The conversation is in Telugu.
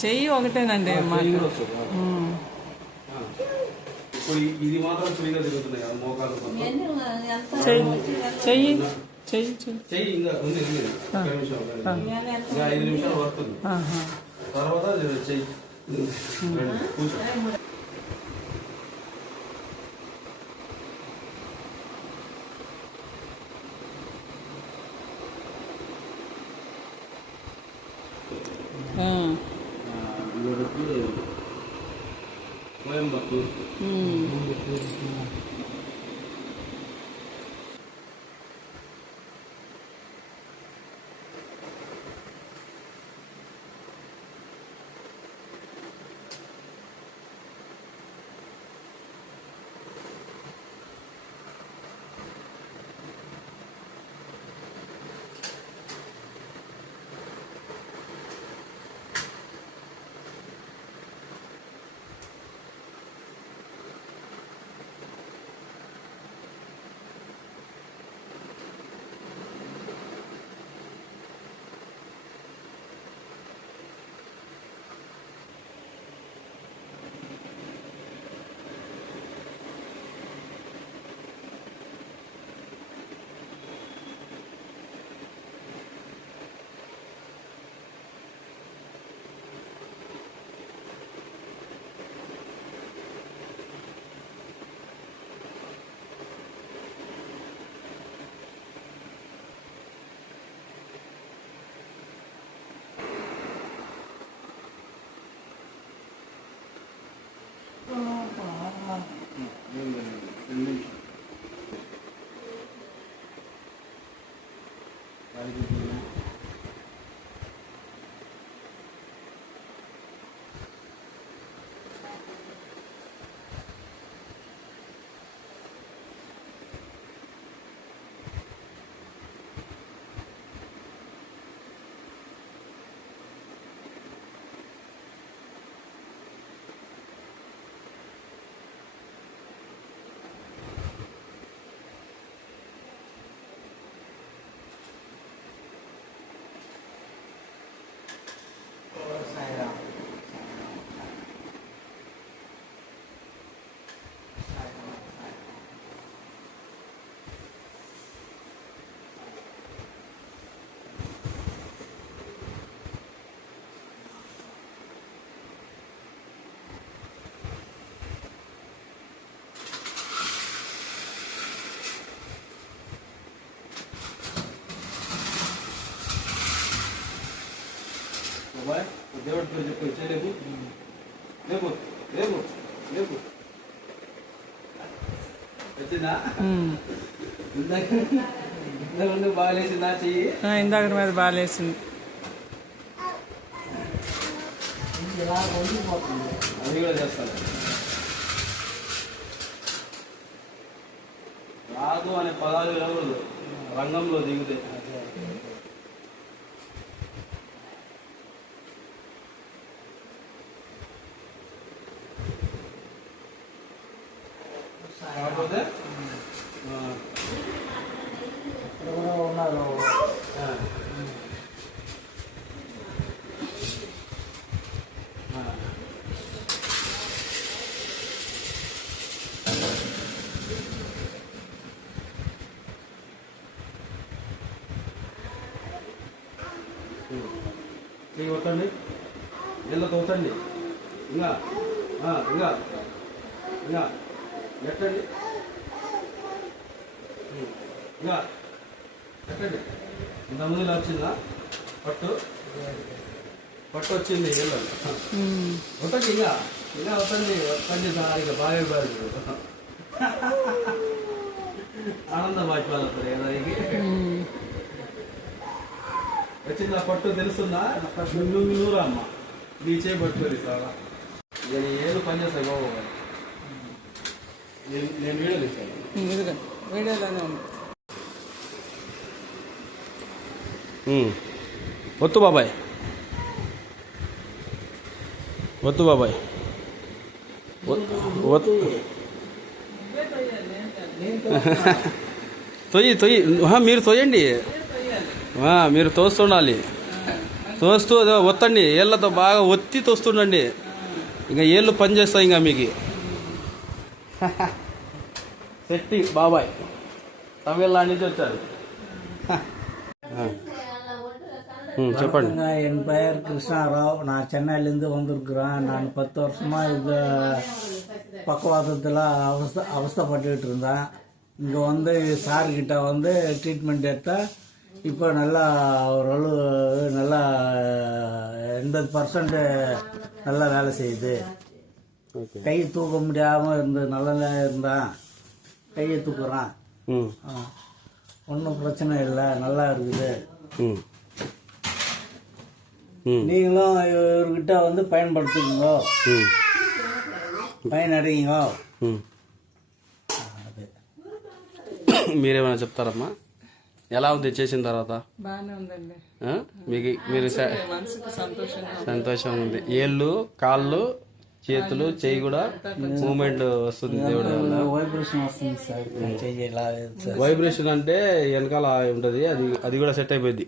చెయ్యి ఒకటేనండి మాకు. ఇది మాత్రం ఫ్రీగా తిరుగుతున్నాయి కదా మోకాలు చెయ్యి చెయ్యి చెయ్యి ఇంకా ఉంది 5 నిమిషాలు పడుతుంది. తర్వాత చెయ్యి కూర్చో. కోయంబత్తూరు దేవుడి పేరు చెప్పి చేయలేవు లేవు లేవు లేవు వచ్చిందా ఇందాక బాగా లేచిందా చెయ్యి ఇందాక మీద బాగా లేచింది అది కూడా చేస్తాను రాదు అనే పదాలు వినకూడదు రంగంలో దిగుతాయి కాకపోతే ఉన్నారు కొట్టండి నీళ్ళ తోటండి ఇంకా ఇంకా ఇంకా ఎట్టండి ఇంకా ఎట్టండి ఇంతకుముందు ఇలా వచ్చిందా పట్టు పట్టు వచ్చింది వెళ్ళండి కొట్టండి ఇంకా ఇంకా వద్దండి వద్దండి సార్ ఇక బాగా బాగా ఆనంద బాష్పాలు వచ్చిందా పట్టు తెలుస్తుందా నూరు అమ్మ నీ చేయి పట్టుకోరు చాలా నేను ఏదో పని చేస్తాను బాబు నేను వీడియో తీస్తాను వీడియోలోనే ఉంది వద్దు బాబాయ్ వద్దు బాబాయ్ తొయ్యి తొయ్యి మీరు తొయ్యండి మీరు తోస్తుండాలి తోస్తూ అదో ఒత్తండి, ఏళ్ళతో బాగా ఒత్తి తోస్తుండండి. ఇంకా ఏళ్ళు పనిచేస్తాయి ఇంకా మీకు. శెట్టి బాబాయ్ తమిళనాడు నుంచి వచ్చారు. చెప్పండి. என் பெயர் கிருஷ்ணாராவ். நான் சென்னையிலேருந்து வந்திருக்கிறேன். நான் 10 வருஷமா இது பக்கவாதத்தில் அவஸ்தைப்பட்டுக்கிட்டு இருந்தேன். இங்கே வந்து சார்கிட்ட வந்து ட்ரீட்மெண்ட் எடுத்தால் இப்போ நல்லா ஓரளவு நல்லா 80% நல்லா வேலை செய்யுது. கை தூக்க முடியாமல் நல்லா இருந்தேன். கையை தூக்குறான், ஒன்றும் பிரச்சனை இல்லை, நல்லா இருக்குது. நீங்களும் இவர்கிட்ட வந்து பயன்படுத்துங்க, பயனடைங்க. మీరేమైనా చెప్తారమ్మా? ఎలా ఉంది చేసిన తర్వాత? బాగానే ఉందండి. మీరు మనసుకు సంతోషం ఉంది. ఏళ్ళు, కాళ్ళు, చేతులు, చెయ్యి కూడా మూమెంట్ వస్తుంది. దేవుడు వైబ్రేషన్ వస్తుంది సార్. చెయ్యి వైబ్రేషన్ అంటే వెనకాల ఉంటది, అది కూడా సెట్ అయిపోయింది.